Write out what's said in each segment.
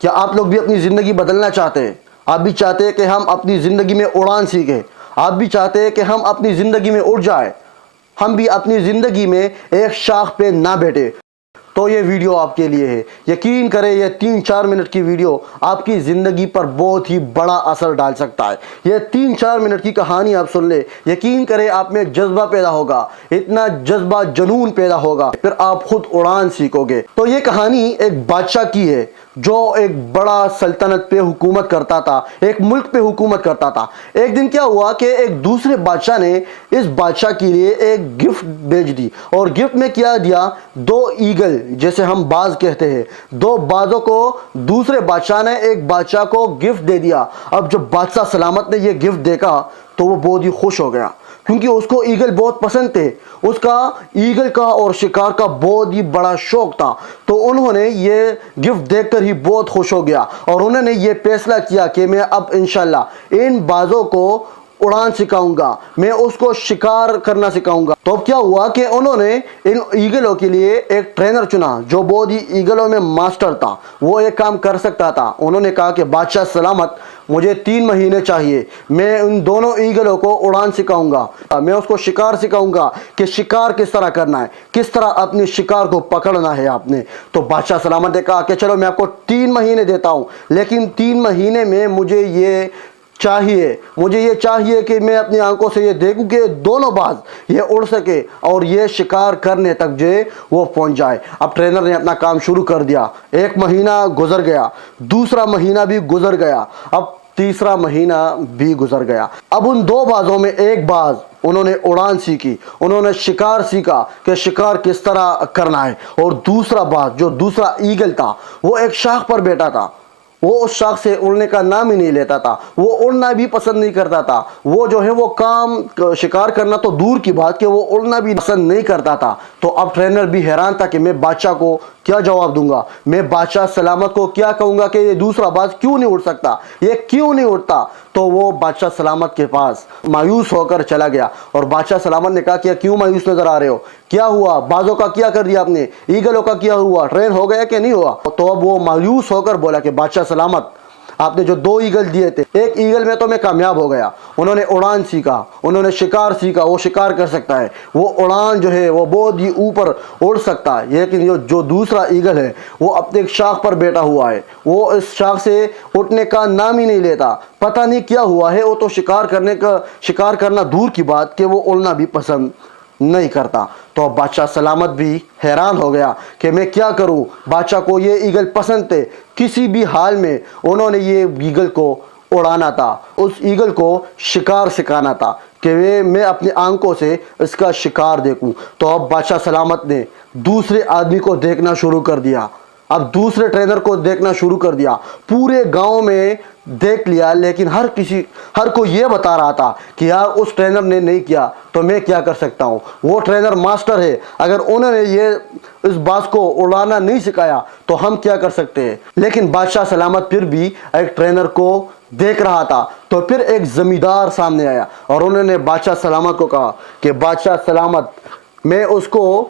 کیا آپ لوگ بھی اپنی زندگی بدلنا چاہتے ہیں؟ آپ بھی چاہتے ہیں کہ ہم اپنی زندگی میں اڑان سیکھیں؟ آپ بھی چاہتے ہیں کہ ہم اپنی زندگی میں اڑ جائیں؟ ہم بھی اپنی زندگی میں ایک شاخ پہ نہ بیٹھے؟ تو یہ ویڈیو آپ کے لیے ہے۔ یقین کریں یہ 3-4 منٹ کی ویڈیو آپ کی زندگی پر بہت ہی بڑا اثر ڈال سکتا ہے۔ یہ 3-4 منٹ کی کہانی آپ سن لیں، یقین کریں آپ میں جذبہ پیدا ہوگا، اتنا جذبہ جنون پیدا ہوگا، پھر آپ خود اڑان سیکھو گے۔ تو یہ کہانی ایک بادشاہ کی ہے جو ایک بڑا سلطنت پہ حکومت کرتا تھا، ایک ملک پہ حکومت کرتا تھا۔ ایک دن کیا ہوا کہ ایک دوسرے بادشاہ نے اس بادشاہ کے لیے ایک گفٹ بھیج دی، اور گفٹ میں کیا دیا؟ 2 ایگل، جیسے ہم باز کہتے ہیں، 2 بازوں کو دوسرے بادشاہ نے ایک بادشاہ کو گفٹ دے دیا۔ اب جب بادشاہ سلامت نے یہ گفٹ دیکھا تو وہ بہت ہی خوش ہو گیا، کیونکہ اس کو ایگل بہت پسند تھے، اس کا ایگل کا اور شکار کا بہت ہی بڑا شوق تھا۔ تو انہوں نے یہ گفٹ دیکھ کر ہی بہت خوش ہو گیا، اور انہوں نے یہ فیصلہ کیا کہ میں اب انشاءاللہ ان بازوں کو اڑان سکھاؤں گا، میں اس کو شکار کرنا سکھاؤں گا۔ تو اب کیا ہوا کہ انہوں نے ان ایگلوں کے لیے ایک ٹرینر چنا جو بہت ہی ایگلوں میں ماسٹر تھا، وہ ایک کام کر سکتا تھا۔ انہوں نے کہا کہ بادشاہ سلامت، مجھے 3 مہینے چاہیے، میں ان دونوں ایگلوں کو اڑان سکھاؤں گا، میں اس کو شکار سکھاؤں گا کہ شکار کس طرح کرنا ہے، کس طرح اپنی شکار کو پکڑنا ہے آپ نے۔ تو بادشاہ سلامت نے کہا کہ چلو میں آپ کو 3 مہینے دیتا ہوں، لیکن 3 مہینے میں مجھے یہ چاہیے کہ میں اپنی آنکھوں سے یہ دیکھوں کہ دونوں باز یہ اڑ سکے اور یہ شکار کرنے تک جو وہ پہنچ جائے۔ اب ٹرینر نے اپنا کام شروع کر دیا۔ 1 مہینہ گزر گیا، دوسرا مہینہ بھی گزر گیا، اب تیسرا مہینہ بھی گزر گیا۔ اب ان 2 بازوں میں ایک باز انہوں نے اڑان سیکھی، انہوں نے شکار سیکھا کہ شکار کس طرح کرنا ہے، اور دوسرا باز جو دوسرا ایگل تھا وہ ایک شاخ پر بیٹھا تھا، وہ اس شاخ سے اڑنے کا نام ہی نہیں لیتا تھا، وہ اڑنا بھی پسند نہیں کرتا تھا، وہ جو ہے وہ کام شکار کرنا تو دور کی بات کہ وہ اڑنا بھی پسند نہیں کرتا تھا۔ تو اب ٹرینر بھی حیران تھا کہ میں بادشاہ کو کیا جواب دوں گا، میں بادشاہ سلامت کو کیا کہوں گا کہ یہ دوسرا باز کیوں نہیں اڑ سکتا، یہ کیوں نہیں اڑتا۔ تو وہ بادشاہ سلامت کے پاس مایوس ہو کر چلا گیا، اور بادشاہ سلامت نے کہا کہ کیوں مایوس نظر آ رہے ہو، کیا ہوا، بازوں کا کیا کر دیا آپ نے، ایگلوں کا کیا ہوا، ٹرین ہو گیا کہ نہیں ہوا؟ تو اب وہ مایوس ہو کر بولا کہ بادشاہ سلامت، آپ نے جو 2 ایگل دیے تھے، ایک ایگل میں تو میں کامیاب ہو گیا، انہوں نے اڑان سیکھا، انہوں نے شکار سیکھا، وہ شکار کر سکتا ہے، وہ اڑان جو ہے وہ بہت ہی اوپر اڑ سکتا ہے، لیکن جو دوسرا ایگل ہے وہ اپنے ایک شاخ پر بیٹھا ہوا ہے، وہ اس شاخ سے اٹھنے کا نام ہی نہیں لیتا، پتہ نہیں کیا ہوا ہے، وہ تو شکار کرنا دور کی بات کہ وہ اڑنا بھی پسند نہیں کرتا۔ تو اب بادشاہ سلامت بھی حیران ہو گیا کہ میں کیا کروں، بادشاہ کو یہ ایگل پسند تھے، کسی بھی حال میں انہوں نے یہ ایگل کو اڑانا تھا، اس ایگل کو شکار سکھانا تھا کہ میں اپنی آنکھوں سے اس کا شکار دیکھوں۔ تو اب بادشاہ سلامت نے دوسرے آدمی کو دیکھنا شروع کر دیا، اب دوسرے ٹرینر کو دیکھنا شروع کر دیا، پورے گاؤں میں دیکھ لیا، لیکن ہر کوئی یہ بتا رہا تھا کہ یار اس ٹرینر نے نہیں کیا تو میں کیا کر سکتا ہوں، وہ ٹرینر ماسٹر ہے، اگر انہوں نے اس باز کو اڑانا نہیں سکھایا تو ہم کیا کر سکتے ہیں۔ لیکن بادشاہ سلامت پھر بھی ایک ٹرینر کو دیکھ رہا تھا۔ تو پھر ایک زمیندار سامنے آیا، اور انہوں نے بادشاہ سلامت کو کہا کہ بادشاہ سلامت، میں اس کو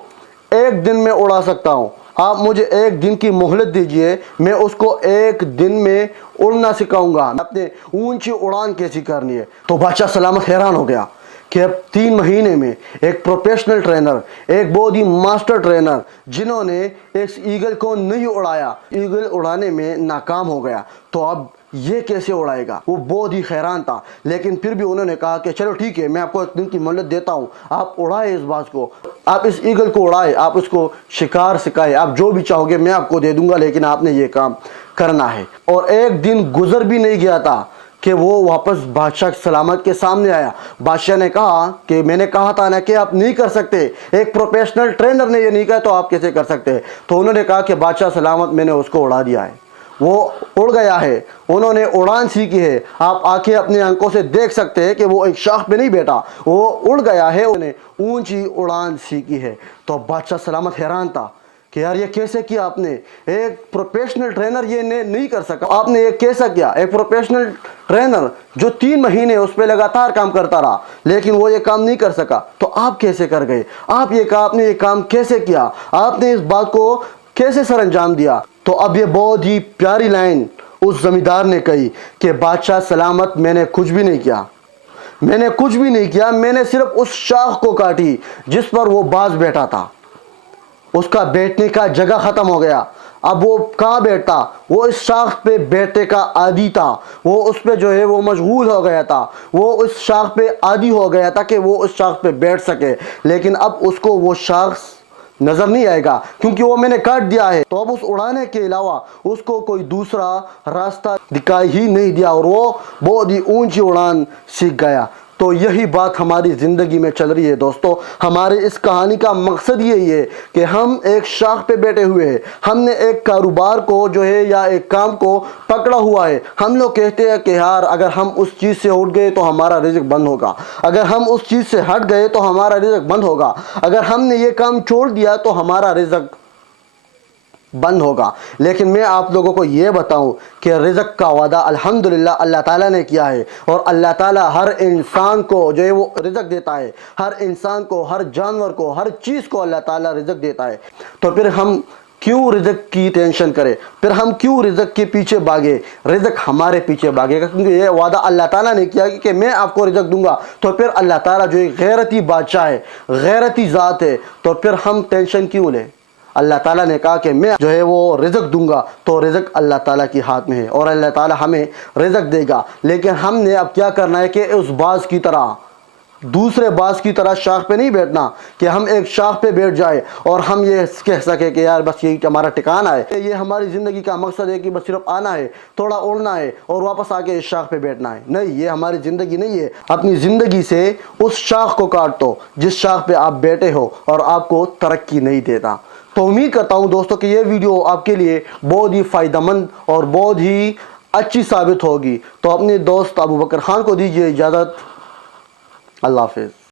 1 دن میں اڑا سکتا ہوں، آپ مجھے 1 دن کی مہلت دیجئے، میں اس کو 1 دن میں اڑنا سکھاؤں گا، اپنے اونچی اڑان کیسی کرنی ہے۔ تو بادشاہ سلامت حیران ہو گیا کہ اب 3 مہینے میں ایک پروفیشنل ٹرینر، ایک بہت ہی ماسٹر ٹرینر، جنہوں نے اس ایگل کو نہیں اڑایا، ایگل اڑانے میں ناکام ہو گیا، تو اب یہ کیسے اڑائے گا؟ وہ بہت ہی حیران تھا، لیکن پھر بھی انہوں نے کہا کہ چلو ٹھیک ہے، میں آپ کو 1 دن کی مہلت دیتا ہوں، آپ اڑائے اس باز کو، آپ اس ایگل کو اڑائے، آپ اس کو شکار سکھائے، آپ جو بھی چاہو گے میں آپ کو دے دوں گا، لیکن آپ نے یہ کام کرنا ہے۔ اور 1 دن گزر بھی نہیں گیا تھا کہ وہ واپس بادشاہ سلامت کے سامنے آیا۔ بادشاہ نے کہا کہ میں نے کہا تھا نا کہ آپ نہیں کر سکتے، ایک پروفیشنل ٹرینر نے یہ نہیں کہا تو آپ کیسے کر سکتے؟ تو انہوں نے کہا کہ بادشاہ سلامت، میں نے اس کو اڑا دیا ہے، وہ اڑ گیا ہے، انہوں نے اڑان سیکھی ہے، آپ آ کے اپنی آنکھوں سے دیکھ سکتے ہیں کہ وہ ایک شاخ پہ نہیں بیٹھا، وہ اڑ گیا ہے، انہوں نے اونچی اڑان سیکھی ہے۔ تو بادشاہ سلامت حیران تھا کہ یار یہ کیسے کیا آپ نے، ایک پروفیشنل ٹرینر یہ نہیں کر سکا، آپ نے یہ کیسا کیا؟ ایک پروفیشنل ٹرینر جو 3 مہینے اس پہ لگاتار کام کرتا رہا لیکن وہ یہ کام نہیں کر سکا، تو آپ کیسے کر گئے؟ آپ نے یہ کام کیسے کیا؟ آپ نے اس بات کو کیسے سر انجام دیا؟ تو تو اب یہ بہت ہی پیاری لائن اس زمیندار نے کہی کہ بادشاہ سلامت، میں نے کچھ بھی نہیں کیا، میں نے کچھ بھی نہیں کیا، میں نے صرف اس شاخ کو کاٹی جس پر وہ باز بیٹھا تھا۔ اس کا بیٹھنے کا جگہ ختم ہو گیا، اب وہ کہاں بیٹھتا؟ وہ اس شاخ پہ بیٹھنے کا عادی تھا، وہ اس پہ جو ہے وہ مشغول ہو گیا تھا، وہ اس شاخ پہ عادی ہو گیا تھا کہ وہ اس شاخ پہ بیٹھ سکے، لیکن اب اس کو وہ شاخ نظر نہیں آئے گا کیونکہ وہ میں نے کاٹ دیا ہے۔ تو اب اس اڑانے کے علاوہ اس کو کوئی دوسرا راستہ دکھائی ہی نہیں دیا اور وہ بہت ہی اونچی اڑان سیکھ گیا۔ تو یہی بات ہماری زندگی میں چل رہی ہے دوستو۔ ہمارے اس کہانی کا مقصد یہی ہے کہ ہم ایک شاخ پہ بیٹھے ہوئے ہیں، ہم نے ایک کاروبار کو جو ہے یا ایک کام کو پکڑا ہوا ہے۔ ہم لوگ کہتے ہیں کہ یار اگر ہم اس چیز سے اٹھ گئے تو ہمارا رزق بند ہوگا، اگر ہم اس چیز سے ہٹ گئے تو ہمارا رزق بند ہوگا، اگر ہم نے یہ کام چھوڑ دیا تو ہمارا رزق بند ہوگا۔ لیکن میں آپ لوگوں کو یہ بتاؤں کہ رزق کا وعدہ الحمدللہ اللہ تعالیٰ نے کیا ہے، اور اللہ تعالیٰ ہر انسان کو جو ہے وہ رزق دیتا ہے، ہر انسان کو، ہر جانور کو، ہر چیز کو اللہ تعالیٰ رزق دیتا ہے۔ تو پھر ہم کیوں رزق کی ٹینشن کرے؟ پھر ہم کیوں رزق کے پیچھے بھاگے؟ رزق ہمارے پیچھے بھاگے گا کیونکہ یہ وعدہ اللہ تعالیٰ نے کیا کہ میں آپ کو رزق دوں گا۔ تو پھر اللہ تعالیٰ جو ایک غیرتی بادشاہ ہے، غیرتی ذات ہے، تو پھر ہم ٹینشن کیوں لیں؟ اللہ تعالیٰ نے کہا کہ میں جو ہے وہ رزق دوں گا، تو رزق اللہ تعالیٰ کی ہاتھ میں ہے اور اللہ تعالیٰ ہمیں رزق دے گا۔ لیکن ہم نے اب کیا کرنا ہے کہ اس باز کی طرح، دوسرے باز کی طرح شاخ پہ نہیں بیٹھنا کہ ہم ایک شاخ پہ بیٹھ جائے اور ہم یہ کہہ سکے کہ یار بس یہی ہمارا ٹھکانہ ہے، یہ ہماری زندگی کا مقصد ہے کہ بس صرف آنا ہے، تھوڑا اڑنا ہے اور واپس آ کے اس شاخ پہ بیٹھنا ہے۔ نہیں، یہ ہماری زندگی نہیں ہے۔ اپنی زندگی سے اس شاخ کو کاٹ دو جس شاخ پہ آپ بیٹھے ہو اور آپ کو ترقی نہیں دیتا۔ تو امید کرتا ہوں دوستوں کہ یہ ویڈیو آپ کے لیے بہت ہی فائدہ مند اور بہت ہی اچھی ثابت ہوگی۔ تو اپنے دوست ابو بکر خان کو دیجیے اجازت۔ اللہ حافظ۔